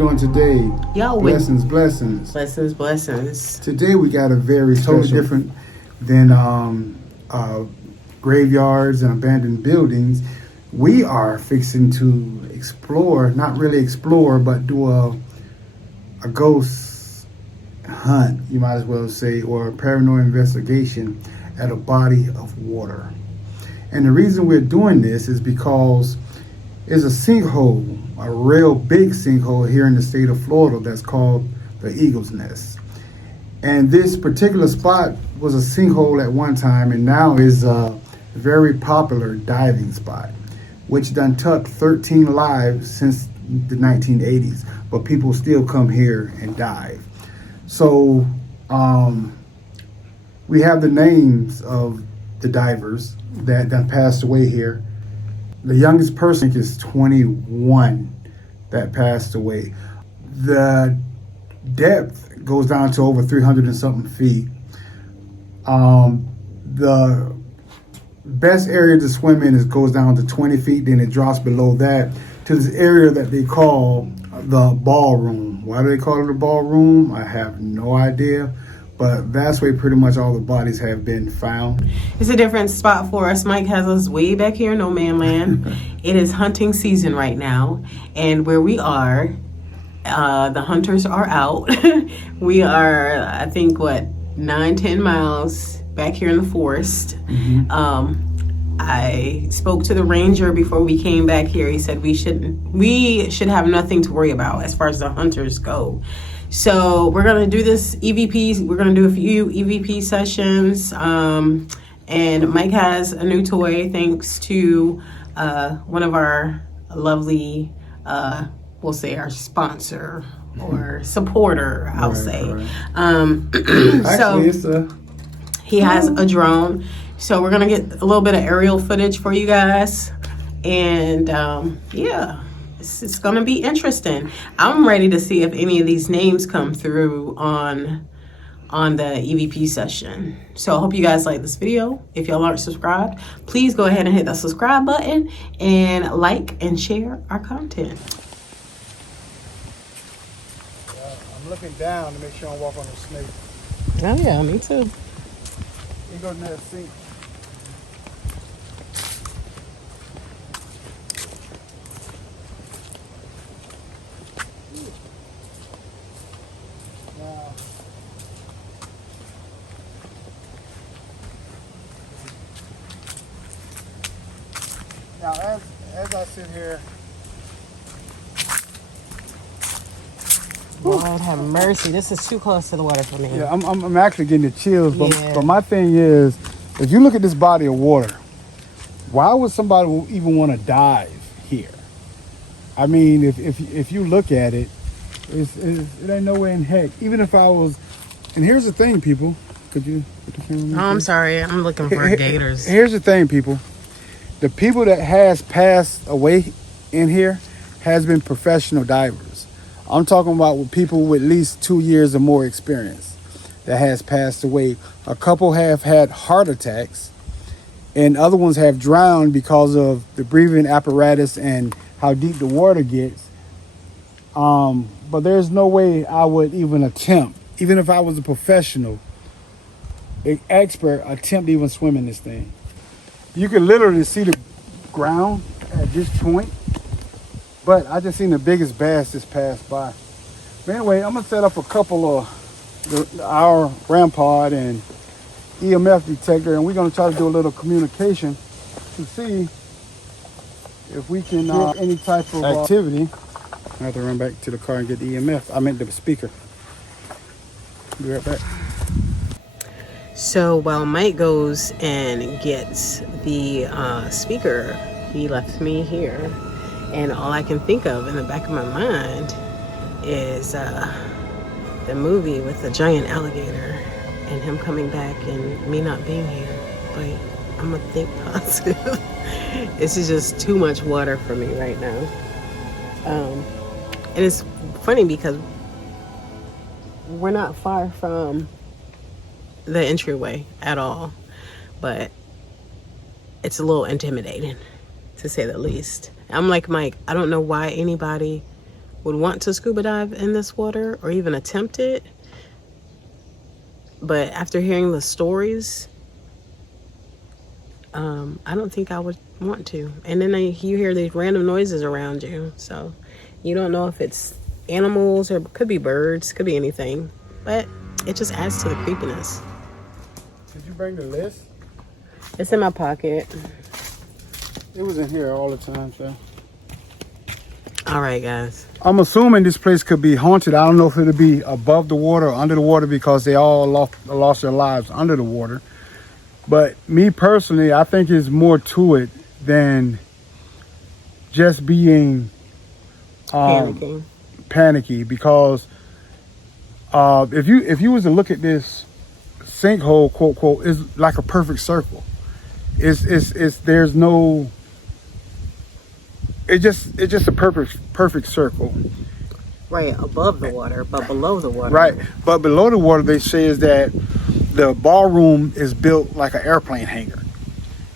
doing today? Yo, blessings. Blessings. Today we got a very totally different than graveyards and abandoned buildings. We are fixing to explore, not really explore, but do a ghost hunt, you might as well say, or a paranormal investigation at a body of water. And the reason we're doing this is because there's a sinkhole, a real big sinkhole here in the state of Florida that's called the Eagle's Nest. And this particular spot was a sinkhole at one time and now is a very popular diving spot, which done took 13 lives since the 1980s, but people still come here and dive. So we have the names of the divers that done passed away here. The youngest person is 21 that passed away. The depth goes down to over 300 and something feet. The best area to swim in goes down to 20 feet, then it drops below that to this area that they call the ballroom. Why do they call it a ballroom? I have no idea, but that's where pretty much all the bodies have been found. It's a different spot for us. Mike has us way back here in no man land. It is hunting season right now, and where we are, the hunters are out. We are, I think, 9-10 miles back here in the forest. I spoke to the ranger before we came back here. He said we should have nothing to worry about as far as the hunters go. So we're gonna do this EVP. We're gonna do a few EVP sessions. And Mike has a new toy thanks to one of our lovely, we'll say our sponsor or supporter, I'll say. Right. Actually, so he has a drone. So we're gonna get a little bit of aerial footage for you guys, and yeah, it's gonna be interesting. I'm ready to see if any of these names come through on the EVP session. So I hope you guys like this video. If y'all aren't subscribed, please go ahead and hit that subscribe button and like and share our content. I'm looking down to make sure I don't walk on a snake. Oh yeah, me too. You go in that sink. Now, as I sit here, Lord have mercy. This is too close to the water for me. yeah, I'm actually getting the chills. Yeah. But my thing is, if you look at this body of water, why would somebody even want to dive here? I mean, if you look at it, it ain't no way in heck. Even if I was, and here's the thing, people. Could you put the camera on? Oh, I'm sorry. I'm looking for gators. Here's the thing, people. The people that has passed away in here has been professional divers. I'm talking about with people with at least 2 years or more experience that has passed away. A couple have had heart attacks, and other ones have drowned because of the breathing apparatus and how deep the water gets. But there's no way I would even attempt, even if I was a professional, an expert, attempt to even swim in this thing. You can literally see the ground at this point, but I just seen the biggest bass just pass by. But anyway, I'm gonna set up a couple of our RAM pod and EMF detector, and we're gonna try to do a little communication to see if we can get any type of activity. I have to run back to the car and get the EMF. I meant the speaker. Be right back. So while Mike goes and gets the speaker, he left me here. And all I can think of in the back of my mind is the movie with the giant alligator and him coming back and me not being here. But I'm gonna think positive. This is just too much water for me right now. And it's funny because we're not far from the entryway at all, but it's a little intimidating, to say the least. I'm like Mike, I don't know why anybody would want to scuba dive in this water or even attempt it. But after hearing the stories, I don't think I would want to. And then you hear these random noises around you. So you don't know if it's animals or could be birds, could be anything. But it just adds to the creepiness. Did you bring the list? It's in my pocket. It was in here all the time, so. All right, guys. I'm assuming this place could be haunted. I don't know if it'll be above the water or under the water because they all lost their lives under the water. But me personally, I think there's more to it than just being panicky. Because if you was to look at this sinkhole, quote quote, is like a perfect circle. It's there's no. It's just a perfect circle. Right above the water, but below the water. Right, but below the water, they say is that the ballroom is built like an airplane hangar.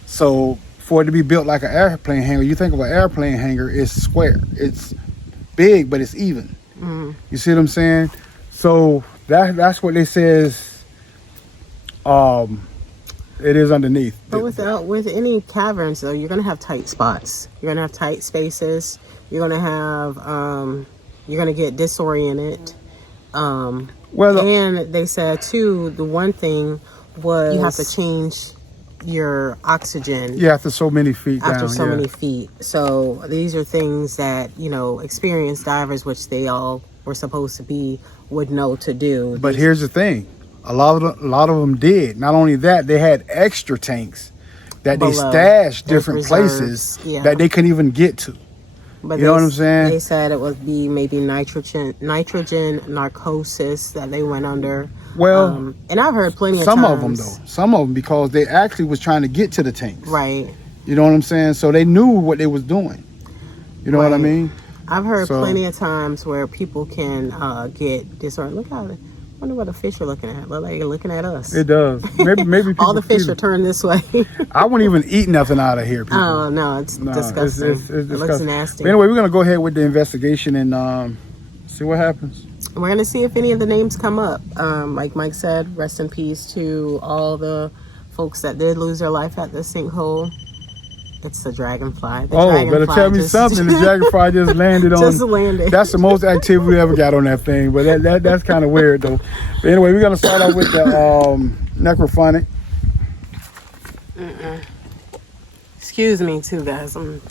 So for it to be built like an airplane hangar, you think of an airplane hangar, it's square. It's big, but it's even. Mm-hmm. You see what I'm saying? So that's what they says. It is underneath. But with any caverns, though, you're gonna have tight spots. You're gonna have tight spaces. You're gonna have you're gonna get disoriented. And they said too, the one thing was you have to change your oxygen. Yeah, after so many feet down. After so many feet. So these are things that, experienced divers, which they all were supposed to be, would know to do. But here's the thing. A lot of them did. Not only that, they had extra tanks that they stashed different places that they couldn't even get to. But you know what I'm saying? They said it would be maybe nitrogen narcosis that they went under. Well, and I've heard plenty of some times. of them though. Some of them because they actually was trying to get to the tanks. Right. You know what I'm saying? So they knew what they was doing. You know what I mean? I've heard plenty of times where people can get disoriented. Look how. I wonder what the fish are looking at. Look like they're looking at us. It does. Maybe all the fish are turned this way. I wouldn't even eat nothing out of here, people. Oh no, it's disgusting. It's disgusting. It looks nasty. But anyway, we're gonna go ahead with the investigation and see what happens. We're gonna see if any of the names come up. Like Mike said, rest in peace to all the folks that did lose their life at the sinkhole. It's the dragonfly. Better tell me something. The dragonfly just landed on. Just landed. That's the most activity we ever got on that thing. But that's kind of weird though. But anyway, we're gonna start off with the necrophonic. Excuse me too, guys. I'm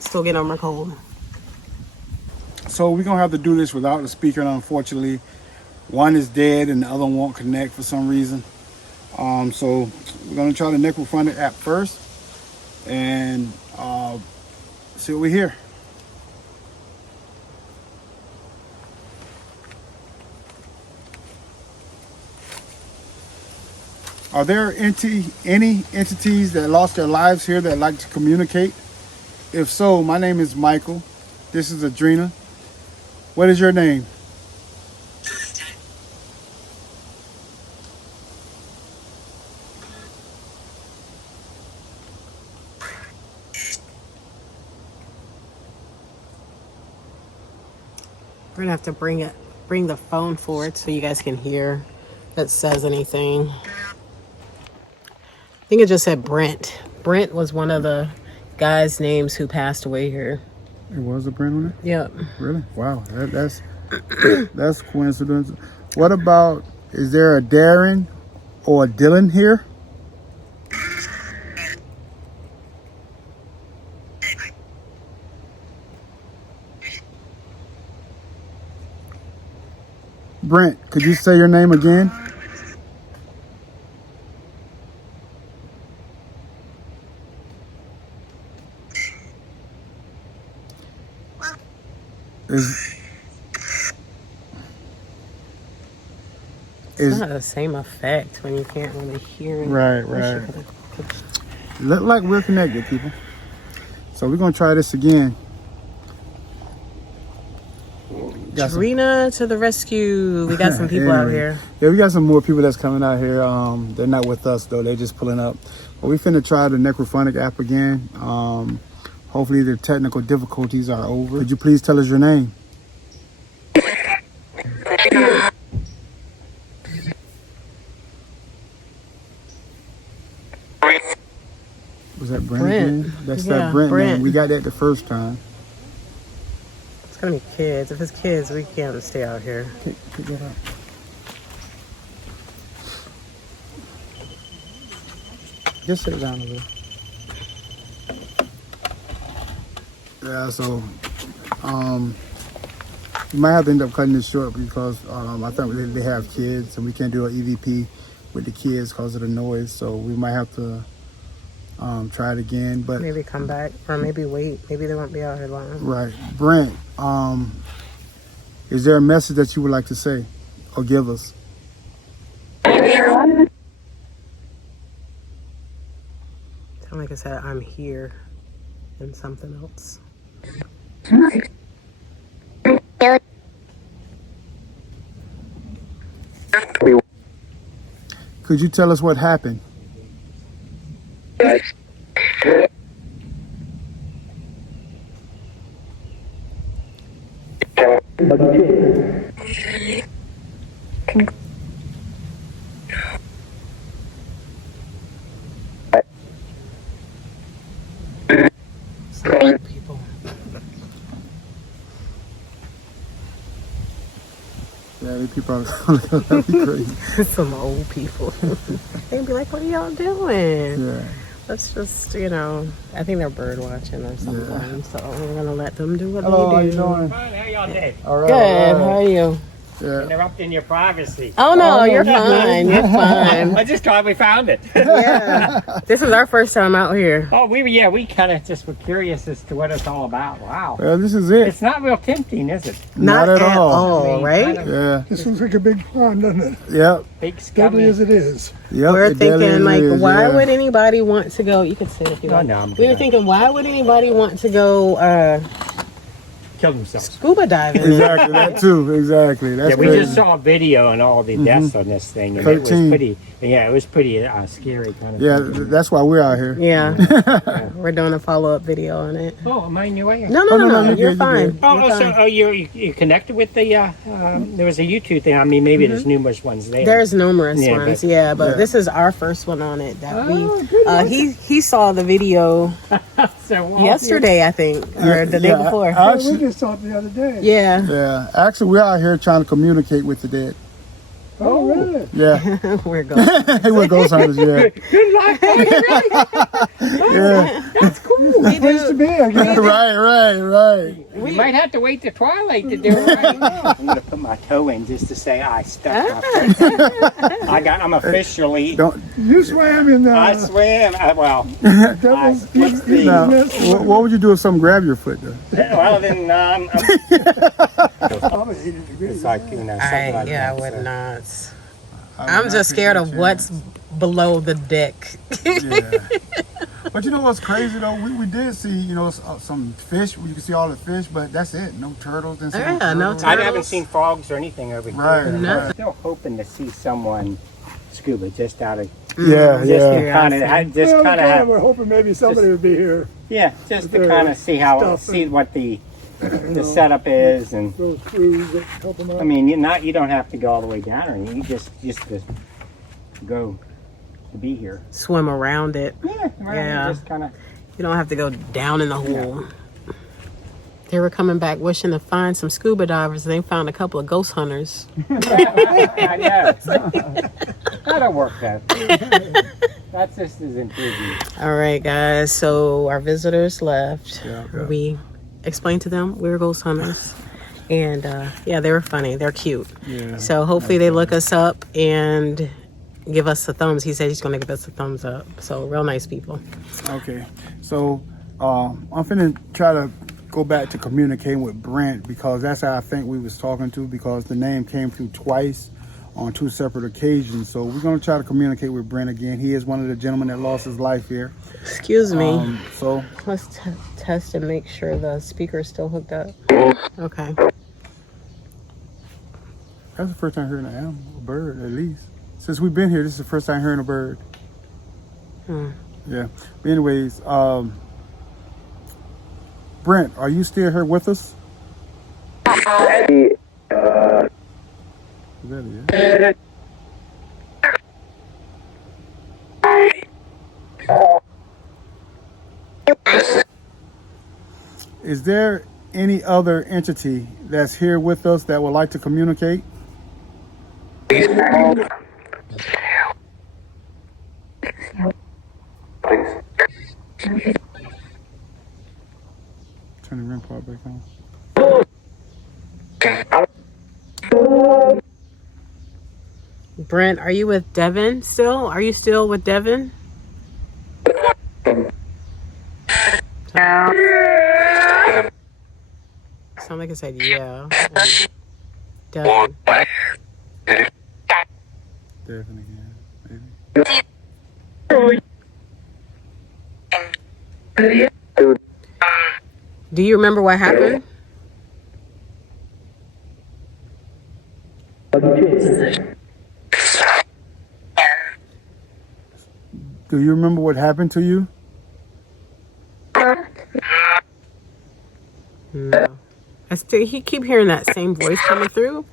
still getting over my cold. So we're gonna have to do this without the speaker, unfortunately. One is dead and the other one won't connect for some reason. So we're gonna try the necrophonic app first. And see what we hear. Are there any entities that lost their lives here that like to communicate? If so, my name is Michael. This is Adrena. What is your name? We're gonna have to bring the phone forward so you guys can hear if it says anything. I think it just said Brent. Brent was one of the guys' names who passed away here. It was a Brent on it? Yep. Really? Wow. That's that's coincidence. What about, is there a Darren or a Dylan here? Brent, could you say your name again? It's not the same effect when you can't really hear it. Right. Look like we're connected, people. So we're gonna try this again. Trina to the rescue. We got some people out here. Yeah, we got some more people that's coming out here. They're not with us though, they're just pulling up. But we finna try the necrophonic app again. Hopefully the technical difficulties are over. Could you please tell us your name? Was that Brent, Brent. again? That's Yeah, that Brent Brent. name. We got that the first time. It's gonna be kids. If it's kids, we can't stay out here. Pick that up. Just sit it down a little. Yeah, so we might have to end up cutting this short because I think they have kids and we can't do an EVP with the kids because of the noise. So we might have to try it again. But Maybe come back or maybe wait. Maybe they won't be out here long. right, Brent, is there a message that you would like to say or give us? Like I said, I'm here and something else. Could you tell us what happened? Some white people. Yeah, these people are that'd be crazy. Some old people. They'd be like, what are y'all doing? Yeah. Let's just, I think they're bird watching or something. Yeah. So we're going to let them do what Hello, how they you do. doing? Fine, how y'all doing? All right. Good. all How right. are you? Yeah. Interrupting your privacy. Oh, no, Oh, you're yeah. fine. You're fine. I just thought we found it. Yeah. This is our first time out here. Oh, we kind of just were curious as to what it's all about. Wow. Well, this is it. It's not real tempting, is it? Not at all. I mean, right? kind of Yeah. This looks like a big pond, doesn't it? Yep. Big Deadly scummy. as it is. Yep. We're it definitely thinking, like, is, why yeah. would anybody want to go? You could sit if you No, want. no, I'm We were good. thinking, why would anybody want to go Kill themselves. scuba diving? Exactly. That too. Exactly. That's Yeah, we crazy. just saw a video and all the deaths on this thing, and it was 13. pretty. Yeah, it was pretty scary kind of. Yeah, thing. that's why we're out here. Yeah. We're doing a follow-up video on it. Oh, am I in your way? No, Oh, no, you're you're good, fine. you're good. Oh, You're so fine. you connected with the? There was a YouTube thing. I mean, maybe there's numerous ones there. There's numerous Yeah, ones, but- yeah, but Yeah. this is our first one on it that Oh, he saw the video So, yesterday, I think, or the day Yeah, before. Yeah, we Actually, just saw it the other day. Yeah. yeah. Actually, we're out here trying to communicate with the dead. Oh, really? Yeah. We're going. We're ghost hunters. Yeah. Good luck. Yeah. That's cool. We Place to do. be, I guess. Right. You might have to wait till twilight to do it right now. I'm gonna put my toe in just to say I stuck my foot. I'm officially. Don't. You swam in I the swim. Well, devil's what's the- Now, nest. what would you do if something grabbed your foot, though? well then Probably 80 degrees. it's like something like I that. would so. not. I'm just scared of what's below the deck. Yeah. But you know what's crazy though? We did see some fish. You can see all the fish, but that's it. No turtles. Didn't see Yeah, no turtles. I haven't Turtles? seen frogs or anything over here. Right. I'm still hoping to see someone scuba just out of Yeah. just Yeah. to kind of just Well, kind yeah, of we're hoping maybe somebody would be here. yeah, just to With kind their of see stuff what the setup is and. Those crews that help them out. I mean, you don't have to go all the way down or anything. You just to go to be here. Swim around it. Yeah, right. Yeah. Just kind of. You don't have to go down in the hole. They were coming back wishing to find some scuba divers. They found a couple of ghost hunters. Yeah, that'll work though. That's just as intriguing. All right, guys. So our visitors left. Yeah. We explained to them we were ghost hunters. And yeah, they were funny. They're cute. Yeah. So hopefully they look us up and give us the thumbs. He said he's going to give us a thumbs up. So real nice people. Okay. So I'm finna try to go back to communicating with Brent because that's how I think we was talking to because the name came through twice on two separate occasions. So we're gonna try to communicate with Brent again. He is one of the gentlemen that lost his life here. Excuse me. So Let's test and make sure the speaker is still hooked up. Okay. that's the first time hearing an animal, a bird at least. Since we've been here, this is the first time hearing a bird. Yeah. But anyways, Brent, are you still here with us? yeah. Is there any other entity that's here with us that would like to communicate? Turn the REM part back on. Brent, are you with Devin still? Are you still with Devin? Sound like I said yeah. Devin. Devin again, maybe. Do you remember what happened? Do you remember what happened to you? No. He keep hearing that same voice coming through.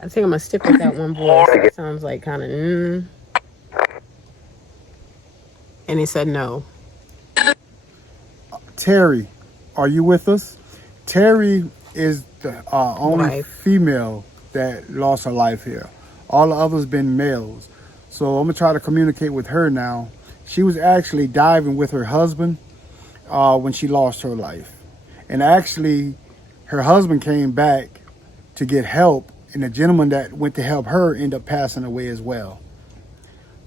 I think I'm gonna stick with that one voice. It sounds like kind of And he said no. Terry, are you with us? Terry is the only Wife. female that lost her life here. All the others been males. So I'm gonna try to communicate with her now. She was actually diving with her husband when she lost her life. And actually, her husband came back to get help, and the gentleman that went to help her ended up passing away as well.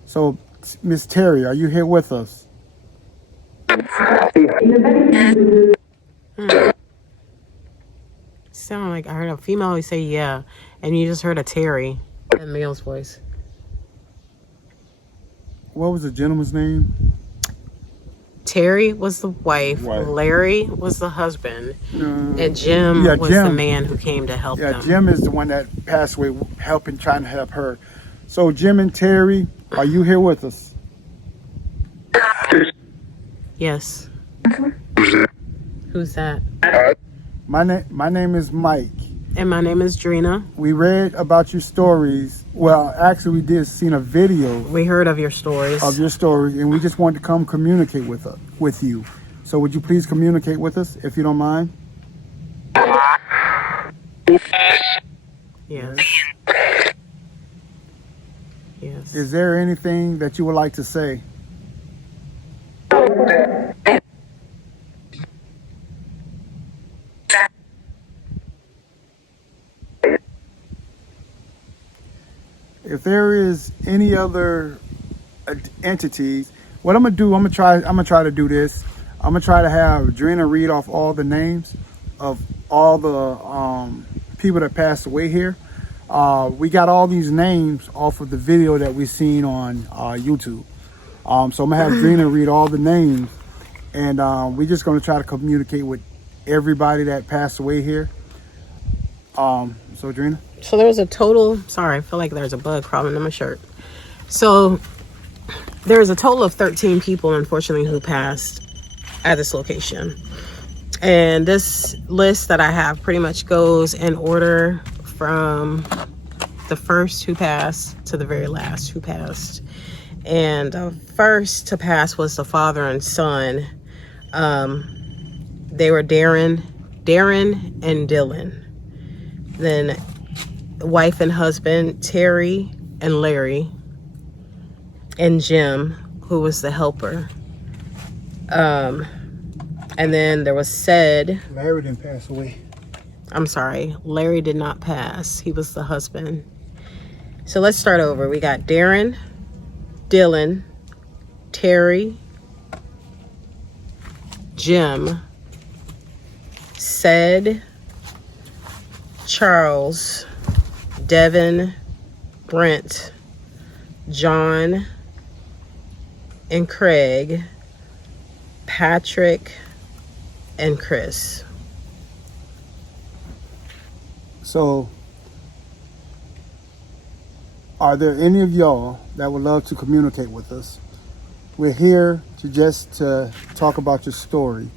So, Miss Terry, are you here with us? Sound like I heard a female always say yeah, and you just heard a Terry, a male's voice. What was the gentleman's name? Terry was the wife, Wife. Larry was the husband, and Jim was the man who came to help them. Jim is the one that passed away, trying to help her. So, Jim and Terry, are you here with us? Yes. Who's that? My name is Mike. And my name is Drina. We read about your stories. Well, actually, we did seen a video We heard of your stories. of your story, and we just wanted to come communicate with you. So, would you please communicate with us, if you don't mind? Yes. Yes. Is there anything that you would like to say? If there is any other entities, what I'm gonna do, I'm gonna try to do this. I'm gonna try to have Drina read off all the names of all the people that passed away here. We got all these names off of the video that we seen on YouTube. So I'm gonna have Drina read all the names, and we're just gonna try to communicate with everybody that passed away here. So Drina. So there was a total, sorry, I feel like there's a bug crawling in my shirt. So there was a total of 13 people, unfortunately, who passed at this location. And this list that I have pretty much goes in order from the first who passed to the very last who passed. And the first to pass was the father and son. They were Darren and Dylan. Then wife and husband, Terry and Larry, and Jim, who was the helper. And then there was Larry didn't pass away. I'm sorry, Larry did not pass. He was the husband. So let's start over. We got Darren, Dylan, Terry, Jim, Charles, Devin, Brent, John, and Craig, Patrick, and Chris. So, are there any of y'all that would love to communicate with us? We're here to talk about your story.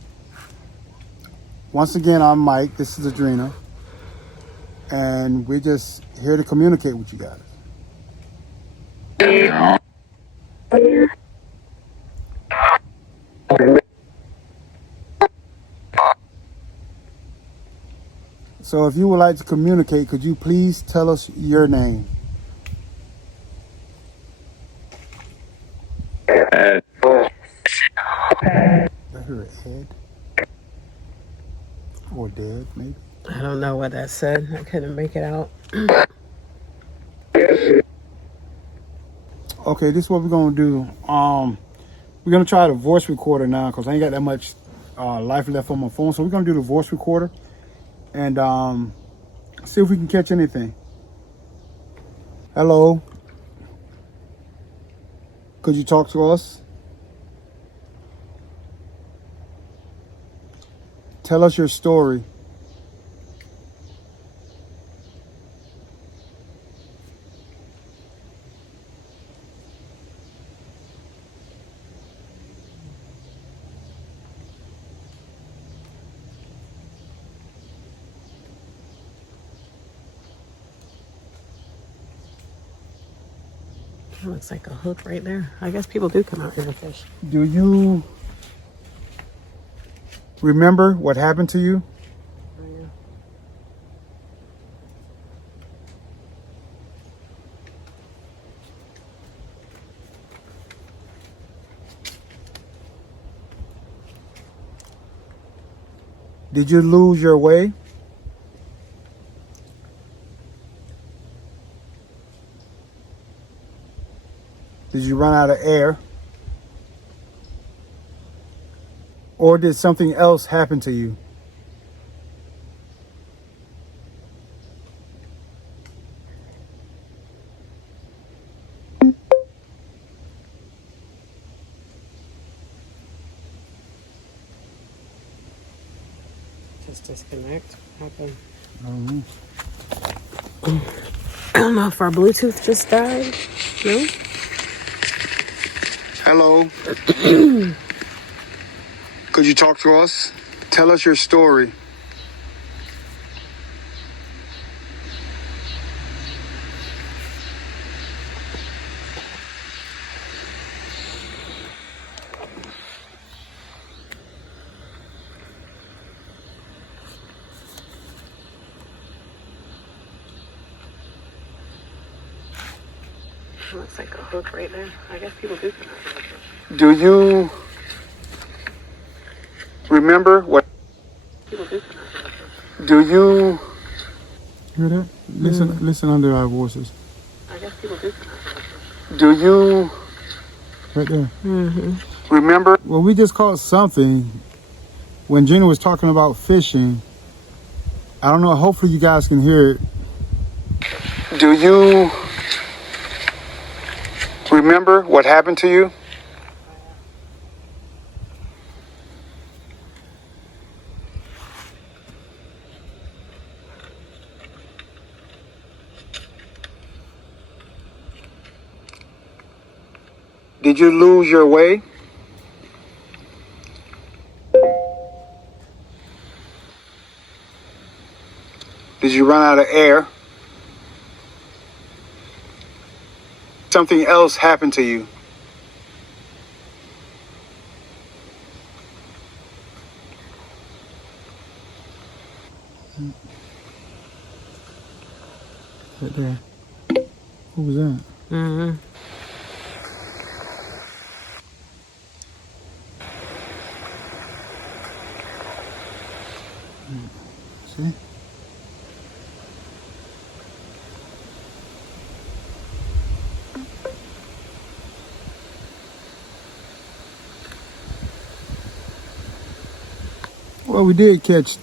Once again, I'm Mike. This is Adrena. and we're just here to communicate with you guys. So if you would like to communicate, could you please tell us your name? I heard Ed. Or Dead, maybe. I don't know what that said. I couldn't make it out. Okay, this is what we're gonna do. We're gonna try the voice recorder now because I ain't got that much life left on my phone. So we're gonna do the voice recorder and see if we can catch anything. Hello. Could you talk to us? Tell us your story. Looks like a hook right there. I guess people do come out here to fish. Do you remember what happened to you? Oh, yeah. Did you lose your way? Did you run out of air? Or did something else happen to you? Just disconnect. Happen. Mm-hmm. I don't know if our Bluetooth just died. No? Hello. Could you talk to us? Tell us your story. Looks like a hook right there. I guess people do come out here to fish. Do you remember what? People do come out here to fish. Do you hear that? Listen under our voices. I guess people do come out here to fish. Do you right there? Remember? Well, we just caught something when Gina was talking about fishing. I don't know. Hopefully, you guys can hear it. Do you remember what happened to you? Did you lose your way? Did you run out of air? Something else happened to you? Right there. Who was that? Mm-hmm. See? Well, we did catch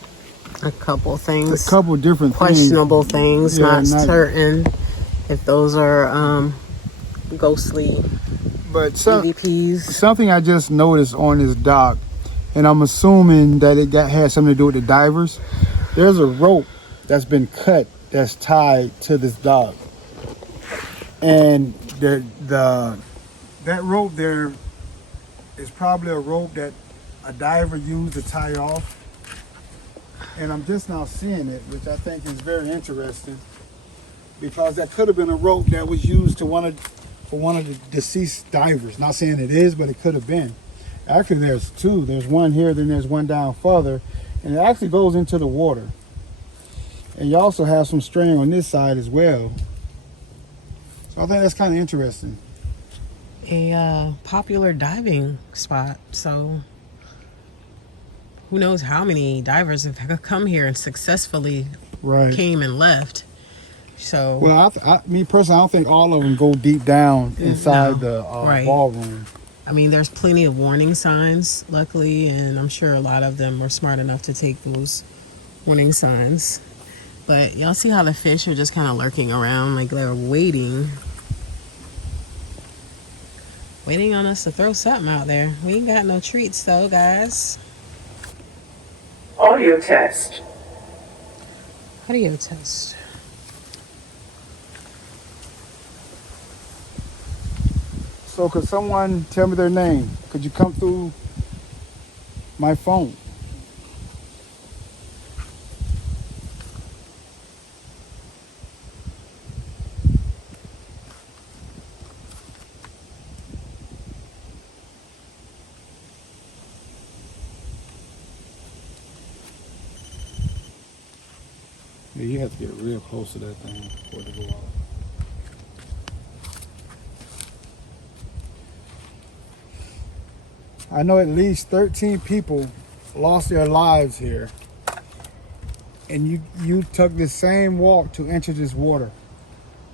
A couple a things. couple different Questionable things. Yeah, Not certain if those are ghostly but EVPs. something I just noticed on this dock, and I'm assuming that it had something to do with the divers. There's a rope that's been cut that's tied to this dock, and that rope there is probably a rope that a diver used to tie off. And I'm just now seeing it, which I think is very interesting, because that could have been a rope that was used for one of the deceased divers. Not saying it is, but it could have been. Actually, there's two. There's one here, then there's one down further, and it actually goes into the water. And you also have some string on this side as well. So I think that's kind of interesting. A popular diving spot, so who knows how many divers have come here and successfully came and left. So, well, me personally, I don't think all of them go deep down inside the ballroom. I mean, there's plenty of warning signs, luckily, and I'm sure a lot of them were smart enough to take those warning signs. But y'all see how the fish are just kind of lurking around, like they're waiting on us to throw something out there. We ain't got no treats though, guys. Audio test. Audio test. So could someone tell me their name? Could you come through my phone? Yeah, you have to get real close to that thing for it to go off. I know at least 13 people lost their lives here. And you took the same walk to enter this water.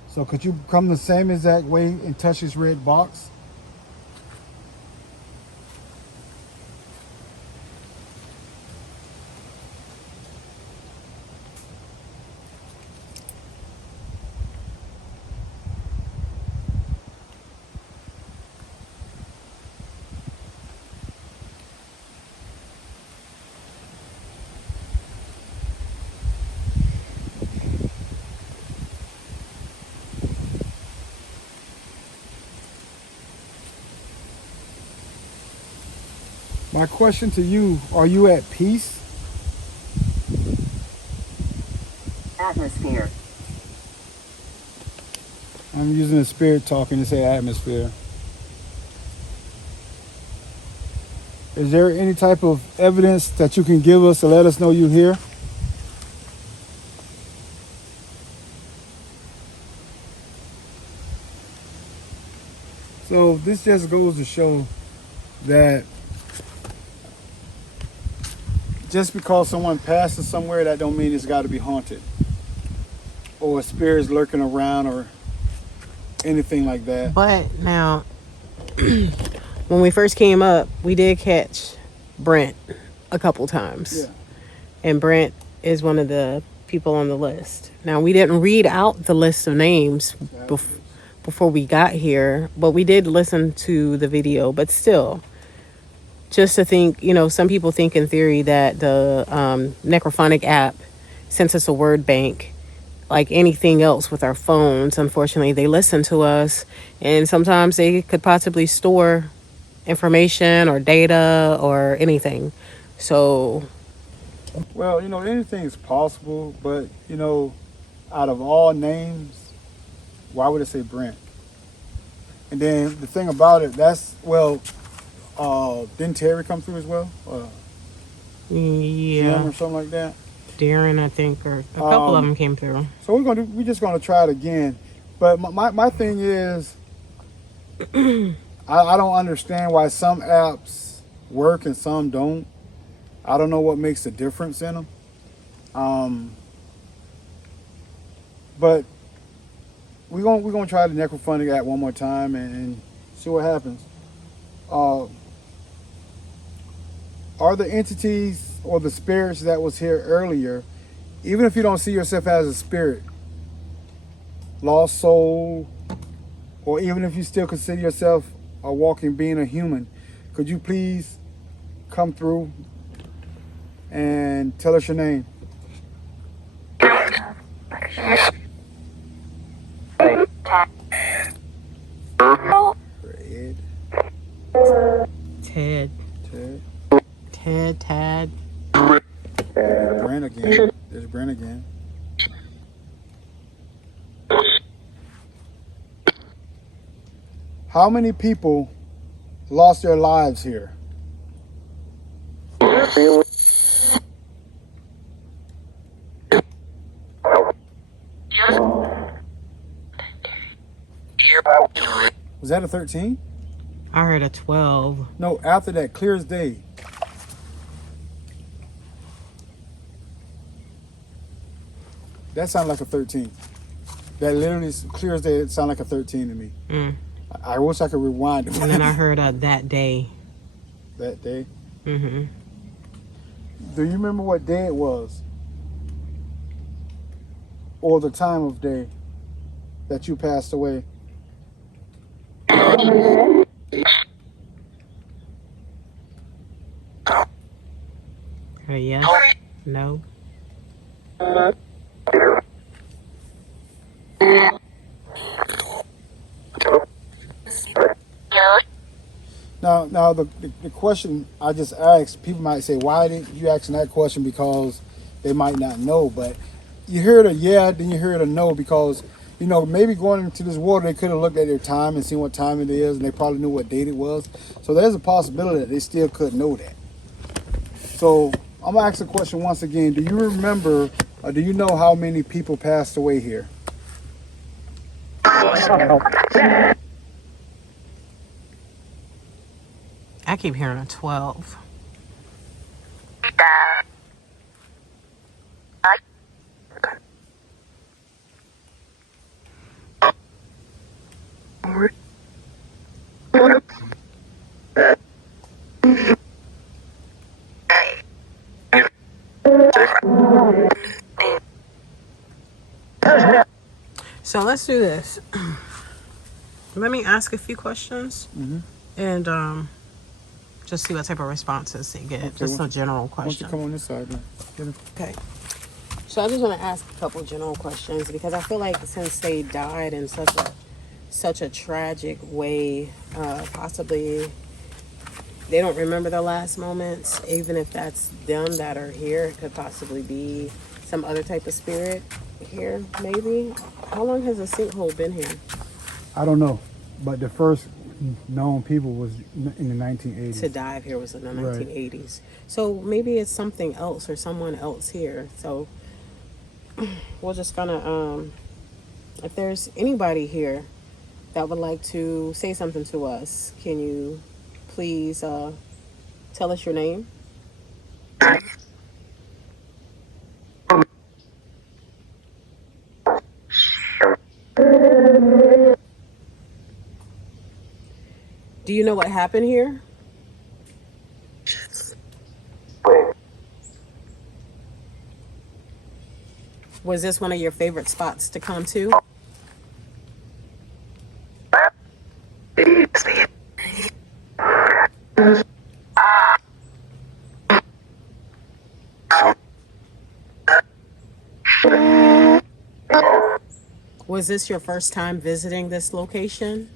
So could you come the same exact way and touch this red box? My question to you, are you at peace? Atmosphere. I'm using the spirit talking to say atmosphere. Is there any type of evidence that you can give us to let us know you're here? So this just goes to show that just because someone passes somewhere, that don't mean it's got to be haunted or a spirit's lurking around or anything like that. But now, when we first came up, we did catch Brent a couple times. Yeah. And Brent is one of the people on the list. Now, we didn't read out the list of names before we got here, but we did listen to the video. But still, just to think, some people think in theory that the Necrophonic app, since it's a word bank, like anything else with our phones, unfortunately, they listen to us, and sometimes they could possibly store information or data or anything. So, well, anything is possible, but out of all names, why would it say Brent? And then the thing about it, didn't Terry come through as well? yeah, Jim or something like that. Darren, I think, or a couple of them came through. So we're just gonna try it again. But my thing is, I don't understand why some apps work and some don't. I don't know what makes the difference in them. But we're gonna try the Necrophonic app one more time and see what happens. Are the entities or the spirits that was here earlier, even if you don't see yourself as a spirit, lost soul, or even if you still consider yourself a walking being, a human, could you please come through and tell us your name? Fred. Ted. Ted. Ted, Tad. Brent. Brent again. There's Brent again. How many people lost their lives here? Was that a 13? I heard a 12. No, after that, clear as day. That sounded like a 13. That literally is clear as day. It sounded like a 13 to me. Mm. I wish I could rewind it. And then I heard that day. That day. Mm-hmm. Do you remember what day it was? Or the time of day that you passed away? Yes. No. Now the question I just asked, people might say, why didn't you asking that question? Because they might not know. But you heard a yeah, then you heard a no, because maybe going into this water, they could have looked at their time and seen what time it is, and they probably knew what date it was. So there's a possibility that they still could know that. So I'm gonna ask the question once again. Do you remember, or do you know how many people passed away here? I keep hearing a 12. So let's do this. Let me ask a few questions and just see what type of responses they get. Okay, Just a general Why don't you question. come on this side, man? Get him. Okay. So I just want to ask a couple general questions because I feel like since they died in such a tragic way, possibly they don't remember their last moments. Even if that's them that are here, it could possibly be some other type of spirit here, maybe. How long has a sinkhole been here? I don't know, but the first known people was in the 1980s. To dive here was in the Right. 1980s. So maybe it's something else or someone else here. So we're just gonna, if there's anybody here that would like to say something to us, can you please tell us your name? Do you know what happened here? Was this one of your favorite spots to come to? Was this your first time visiting this location?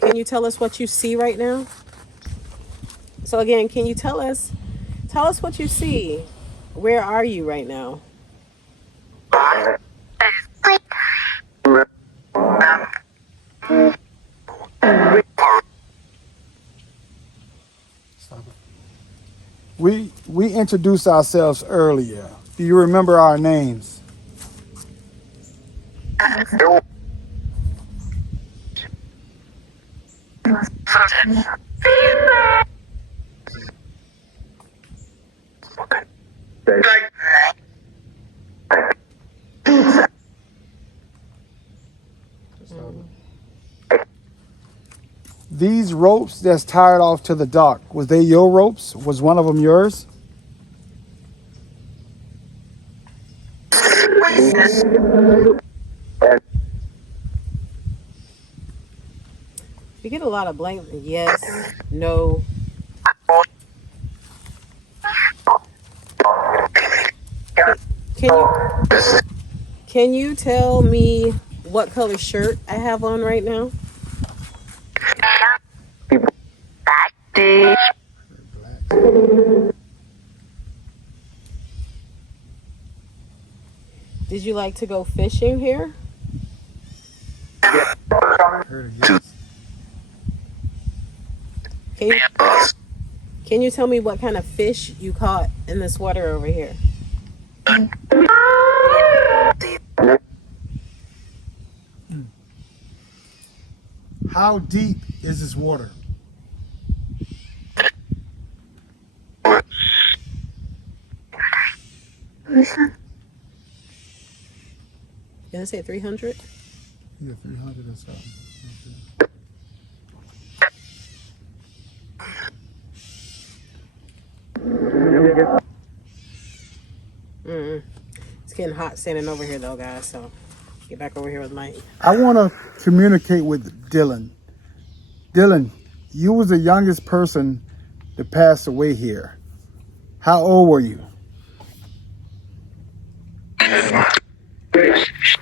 Can you tell us what you see right now? So again, can you tell us what you see? Where are you right now? We introduced ourselves earlier. Do you remember our names? These ropes that's tied off to the dock, was they your ropes? Was one of them yours? You get a lot of blank. Yes, no. Can you tell me what color shirt I have on right now? Did you like to go fishing here? Heard a yes. Can you tell me what kind of fish you caught in this water over here? How deep is this water? Did I say 300? Yeah, 300 or something. It's getting hot standing over here though, guys, so get back over here with Mike. I want to communicate with Dylan. Dylan, you was the youngest person to pass away here. How old were you?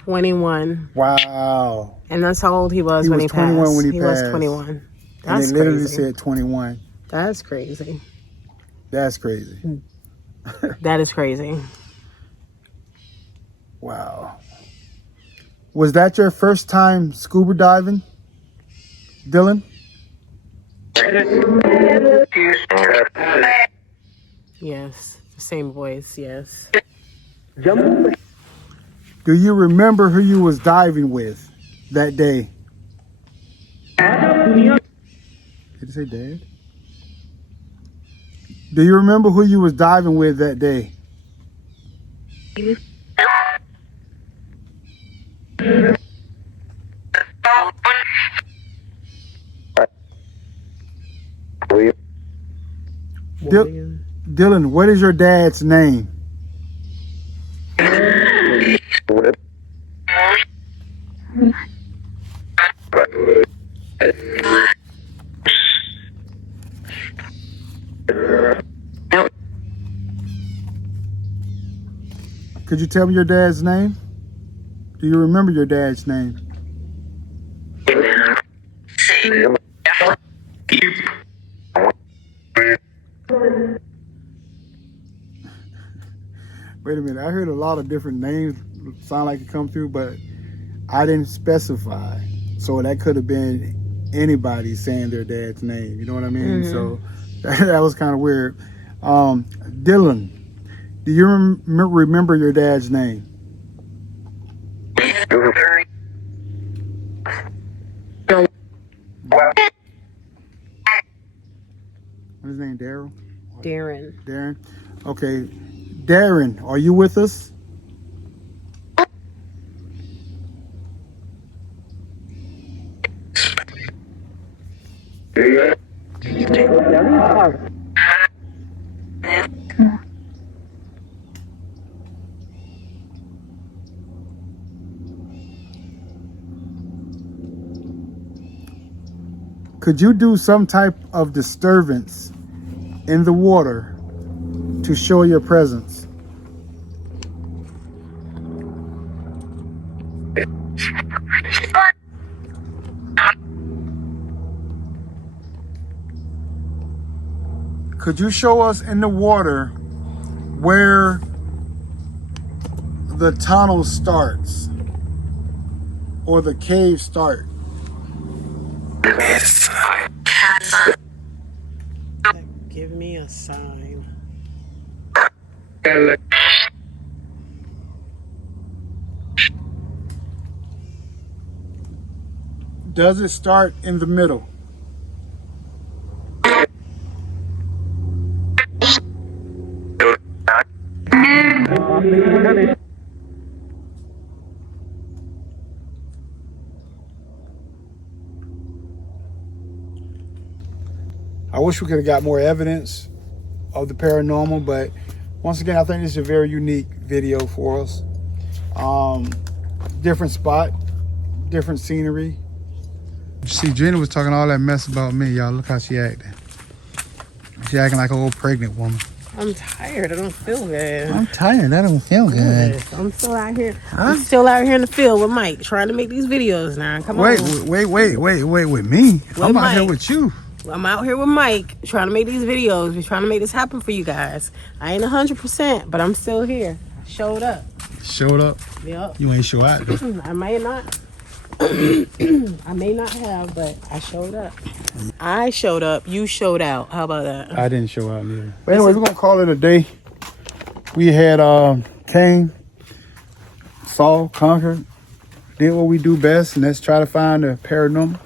21. Wow. And that's how old he was when he 21 passed. when he was passed. 21. And That's they literally crazy. said 21. That's crazy. That's crazy. That is crazy. Wow. Was that your first time scuba diving, Dylan? Yes. The same voice, yes. Do you remember who you was diving with that day? Did you say Dad? Do you remember who you was diving with that day? Dylan, what is your dad's name? Could you tell me your dad's name? Do you remember your dad's name? Wait a minute, I heard a lot of different names sound like it come through, but I didn't specify. So that could have been anybody saying their dad's name, you know what I mean? So that was kind of weird. Dylan, do you remember your dad's name? What's his name, Daryl? Darren. Darren? Okay. Darren, are you with us? Could you do some type of disturbance in the water to show your presence? Could you show us in the water where the tunnel starts or the cave starts? Give me a sign. Does it start in the middle? I wish we could have got more evidence of the paranormal, but once again, I think this is a very unique video for us. Different spot, different scenery. See, Jenny was talking all that mess about me, y'all. Look how she acting. She acting like an old pregnant woman. I'm tired. I don't feel good. I'm tired. I don't feel good. Yes, I'm still out here. I'm still out here in the field with Mike, trying to make these videos now. Come Wait, on. wait, with me. I'm out here Mike. with you. I'm out here with Mike, trying to make these videos. We're trying to make this happen for you guys. I ain't 100%, but I'm still here. Showed up. Showed up. Yep. You ain't show out though. I may not. I may not have, but I showed up. I showed up. You showed out. How about that? I didn't show out neither. But anyway, we're gonna call it a day. We had came, saw, conquered, did what we do best, and that's try to find the paranormal.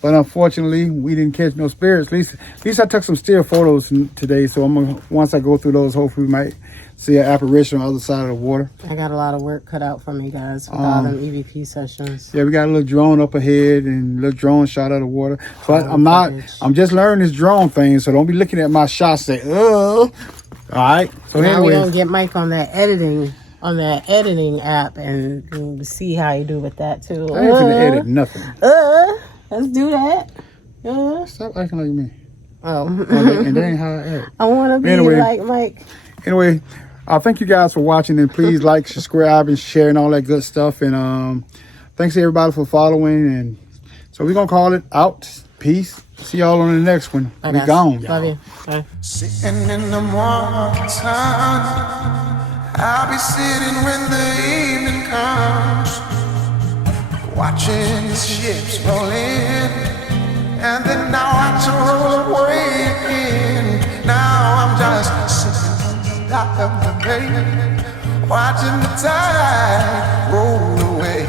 But unfortunately, we didn't catch no spirits. At least I took some still photos today. So once I go through those, hopefully we might see an apparition on the other side of the water. I got a lot of work cut out for me, guys, with all them EVP sessions. Yeah, we got a little drone up ahead and a little drone shot of the water. So I'm just learning this drone thing. So don't be looking at my shots and say, oh. All right. So now anyway, we're gonna get Mike on that editing app and see how you do with that too. I ain't finna edit nothing. Let's do that. Stop acting like me. Oh. And that ain't how I edit. I want to be Anyway. like Mike. Anyway, thank you guys for watching, and please like, subscribe, and share, and all that good stuff. And thanks to everybody for following. And so we're gonna call it out. Peace. See y'all on the next one. Bye, We guys. gone. Love you. Bye. Sitting in the morning sun, I'll be sitting when the evening comes, watching the ships roll in, and then now I watch them roll away again. Now I'm just sitting on the dock of the bay, watching the tide roll away.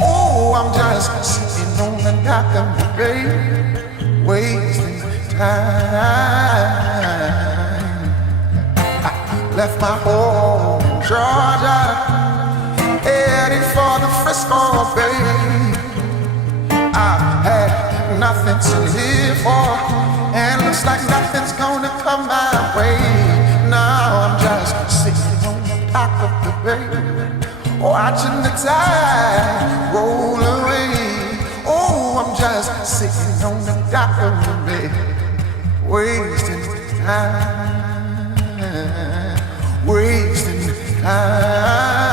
Oh, I'm just sitting on the dock of the bay, wasting time. I left my home in Georgia, heading for the Frisco Bay. I had nothing to live for, and looks like nothing's gonna come my way. Now I'm just sitting on the dock of the bay, watching the tide roll away. Oh, I'm just sitting on the dock of the bay, wasting time, wasting time.